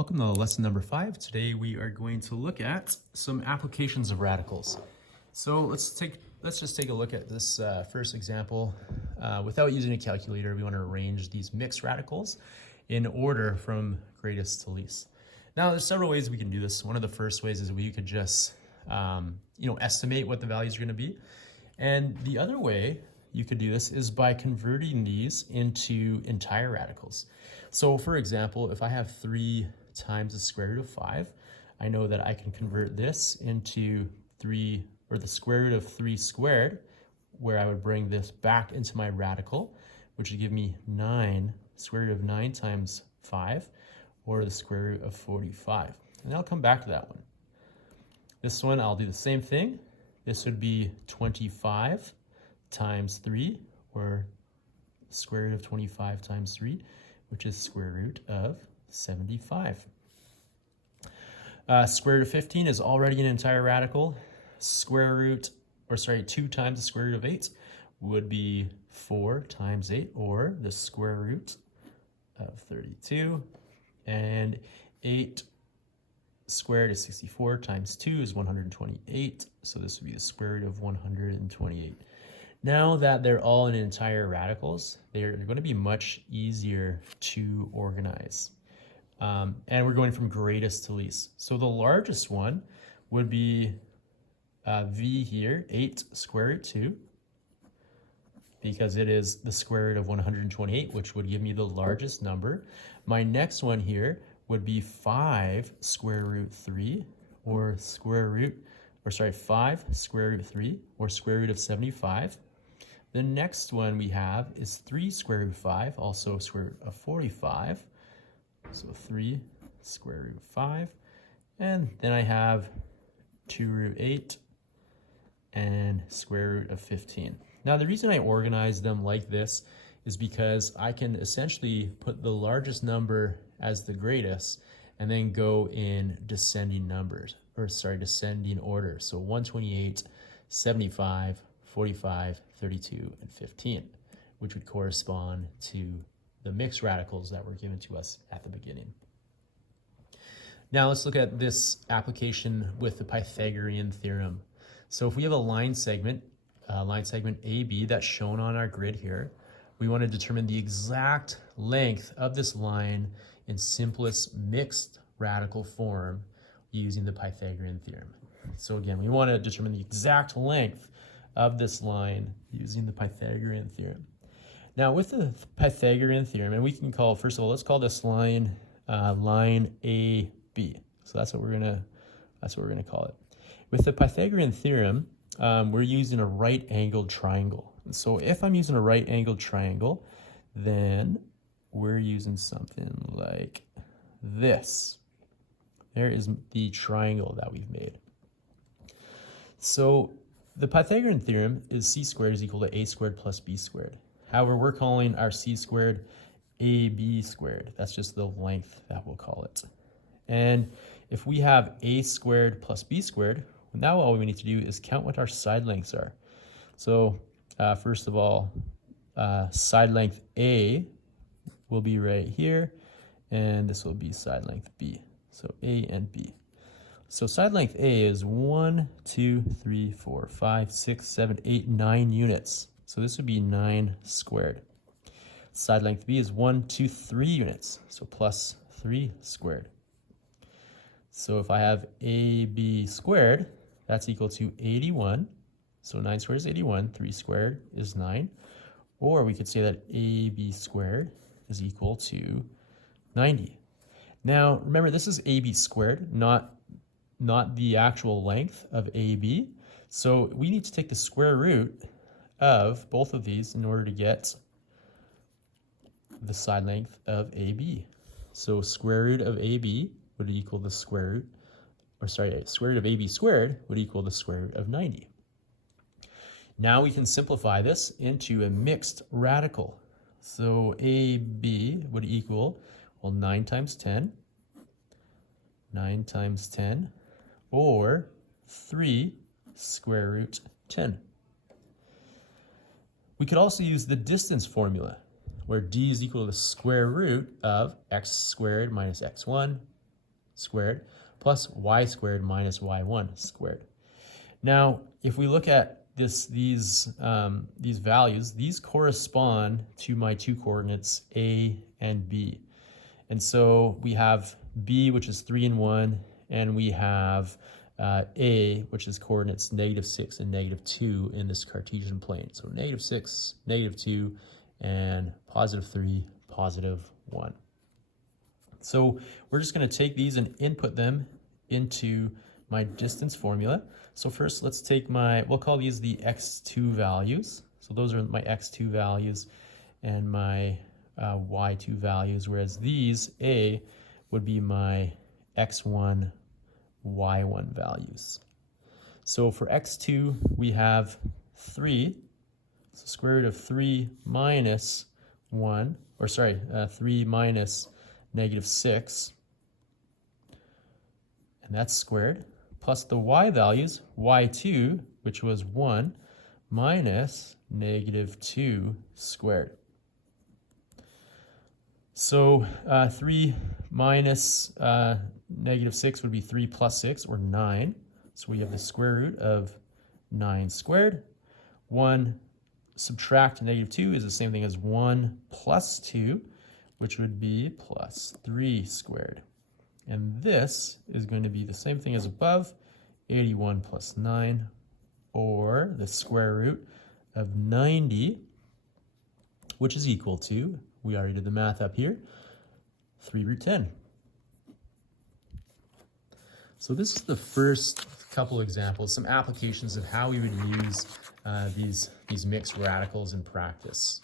Welcome to lesson number 5. Today we are going to look at some applications of radicals. So let's just take a look at this first example. Without using a calculator, we want to arrange these mixed radicals in order from greatest to least. Now there's several ways we can do this. One of the first ways is we could just estimate what the values are going to be. And the other way you could do this is by converting these into entire radicals. So for example, if I have 3 times the square root of 5, I know that I can convert this into 3, or the square root of 3 squared, where I would bring this back into my radical, which would give me 9, square root of 9 times 5, or the square root of 45. And I'll come back to that one. This one, I'll do the same thing. This would be 25 times 3, or square root of 25 times 3, which is square root of 75. Square root of 15 is already an entire radical. 2 times the square root of 8 would be 4 times 8, or the square root of 32. And 8 squared is 64 times 2 is 128. So this would be the square root of 128. Now that they're all in entire radicals, they're going to be much easier to organize. And we're going from greatest to least. So the largest one would be V here, 8 square root 2, because it is the square root of 128, which would give me the largest number. My next one here would be 5 square root 3, or 5 square root 3, or square root of 75. The next one we have is 3 square root 5, also square root of 45. So 3 square root of 5. And then I have 2 root 8 and square root of 15. Now the reason I organize them like this is because I can essentially put the largest number as the greatest and then go in descending order. So 128, 75, 45, 32, and 15, which would correspond to the mixed radicals that were given to us at the beginning. Now let's look at this application with the Pythagorean theorem. So if we have a line segment AB that's shown on our grid here, we want to determine the exact length of this line in simplest mixed radical form using the Pythagorean theorem. So again, we want to determine the exact length of this line using the Pythagorean theorem. Now with the Pythagorean theorem, and we can call, first of all, let's call this line line AB. So that's what we're gonna call it. With the Pythagorean theorem, we're using a right-angled triangle. So if I'm using a right-angled triangle, then we're using something like this. There is the triangle that we've made. So the Pythagorean theorem is c squared is equal to a squared plus b squared. However, we're calling our c squared ab squared. That's just the length that we'll call it. And if we have a squared plus b squared, now all we need to do is count what our side lengths are. So first of all, side length A will be right here, and this will be side length B. So A and B. So side length A is 1, 2, 3, 4, 5, 6, 7, 8, 9 units. So this would be 9 squared. Side length B is 1, 2, 3 units. So plus 3 squared. So if I have AB squared, that's equal to 81. So 9 squared is 81. 3 squared is 9. Or we could say that AB squared is equal to 90. Now remember, this is AB squared, not the actual length of AB. So we need to take the square root of both of these in order to get the side length of AB. So square root of AB would equal the square root of AB squared would equal the square root of 90. Now we can simplify this into a mixed radical. So AB would equal, 9 times 10, or 3 square root 10. We could also use the distance formula, where d is equal to the square root of x squared minus x1 squared plus y squared minus y1 squared. Now, if we look at these values, these correspond to my two coordinates A and B. And so we have B, which is 3 and 1, and we have A, which is coordinates -6 and -2 in this Cartesian plane. So -6, -2, and +3, +1. So we're just going to take these and input them into my distance formula. So first, let's take we'll call these the x2 values. So those are my x2 values and my y2 values, whereas these, A, would be my x1, y1 values. So for x2, we have 3, so square root of 3 minus 1, or sorry, 3 minus -6, and that's squared, plus the y values, y2, which was 1, minus -2 squared. So 3 minus -6 would be 3 plus 6, or 9. So we have the square root of 9 squared. 1 subtract -2 is the same thing as 1 plus 2, which would be plus 3 squared. And this is going to be the same thing as above, 81 plus 9, or the square root of 90, which is equal to, we already did the math up here, 3 root 10. So this is the first couple examples, some applications of how we would use these mixed radicals in practice.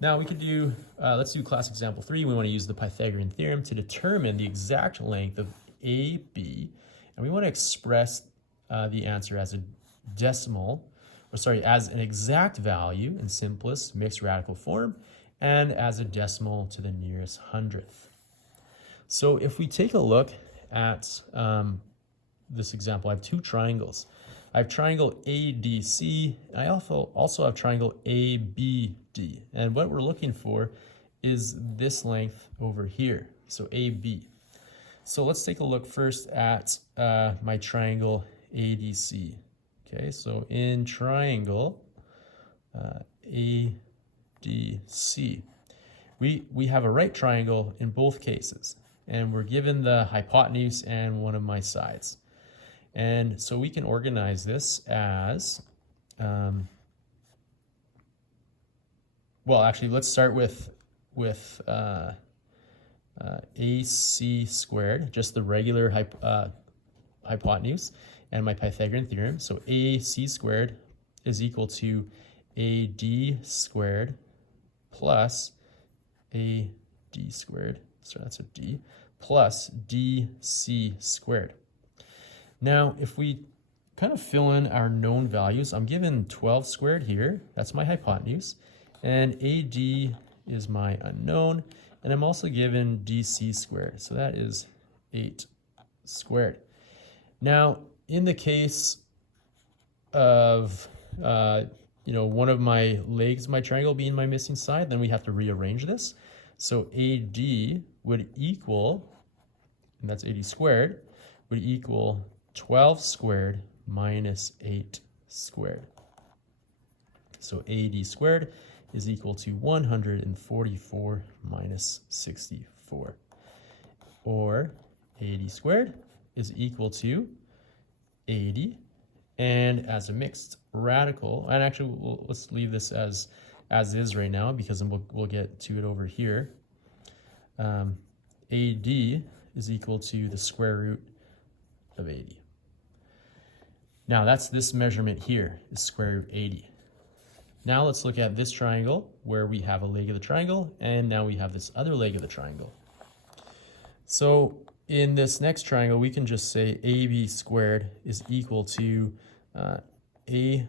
Now we could do, let's do class example 3. We want to use the Pythagorean theorem to determine the exact length of AB, and we want to express the answer as a decimal, as an exact value in simplest mixed radical form, and as a decimal to the nearest hundredth. So if we take a look at this example, I have two triangles. I have triangle ADC, and I also have triangle ABD. And what we're looking for is this length over here, so AB. So let's take a look first at my triangle ADC. Okay, so in triangle ADC, we have a right triangle in both cases, and we're given the hypotenuse and one of my sides. And so we can organize this as, well, actually, let's start with AC squared, just the regular hypotenuse, and my Pythagorean theorem. So AC squared is equal to AD squared plus AD squared, so that's a D, plus DC squared. Now, if we kind of fill in our known values, I'm given 12 squared here, that's my hypotenuse, and AD is my unknown, and I'm also given DC squared, so that is 8 squared. Now, in the case of one of my legs of my triangle being my missing side, then we have to rearrange this. So AD would equal, and that's 80 squared, would equal 12 squared minus 8 squared. So AD squared is equal to 144 minus 64. Or AD squared is equal to 80. And as a mixed radical, and actually let's leave this as is right now, because then we'll get to it over here. AD is equal to the square root of 80. Now that's this measurement here, is square root of 80. Now let's look at this triangle where we have a leg of the triangle, and now we have this other leg of the triangle. So in this next triangle, we can just say AB squared is equal to A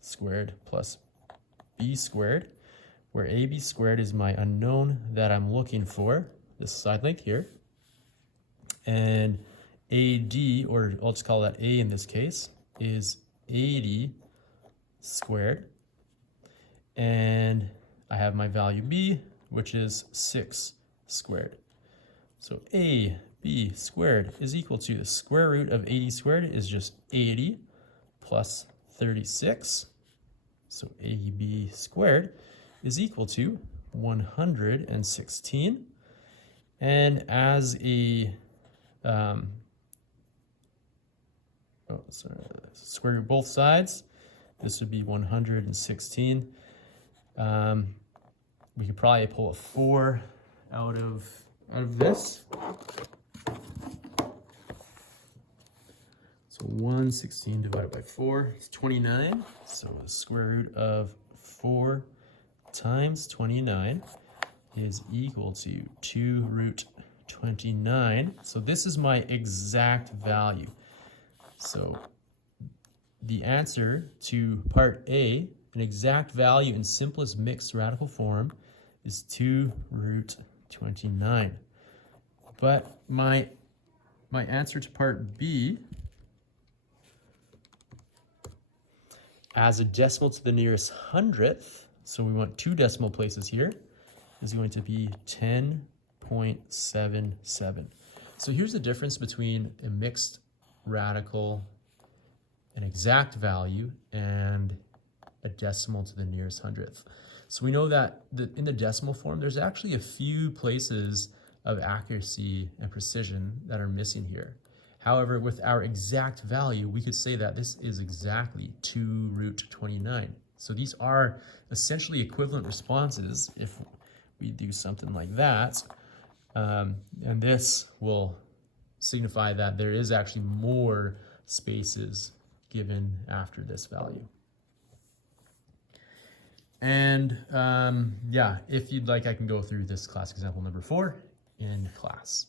squared plus B squared, where AB squared is my unknown that I'm looking for, this side length here, and AD, or I'll just call that A in this case, is 80 squared, and I have my value B, which is 6 squared. So AB b squared is equal to the square root of 80 squared is just 80 plus 36. So ab squared is equal to 116. And as a square root both sides, this would be 116. We could probably pull a 4 out of this. So 116 divided by 4 is 29. So the square root of 4 times 29 is equal to 2 root 29. So this is my exact value. So the answer to part A, an exact value in simplest mixed radical form, is 2 root 29. But my answer to part B, as a decimal to the nearest hundredth, so we want 2 decimal places here, is going to be 10.77. So here's the difference between a mixed radical, an exact value, and a decimal to the nearest hundredth. So we know that in the decimal form, there's actually a few places of accuracy and precision that are missing here. However, with our exact value, we could say that this is exactly 2 root 29. So these are essentially equivalent responses if we do something like that. And this will signify that there is actually more spaces given after this value. And yeah, if you'd like, I can go through this class example number 4 in class.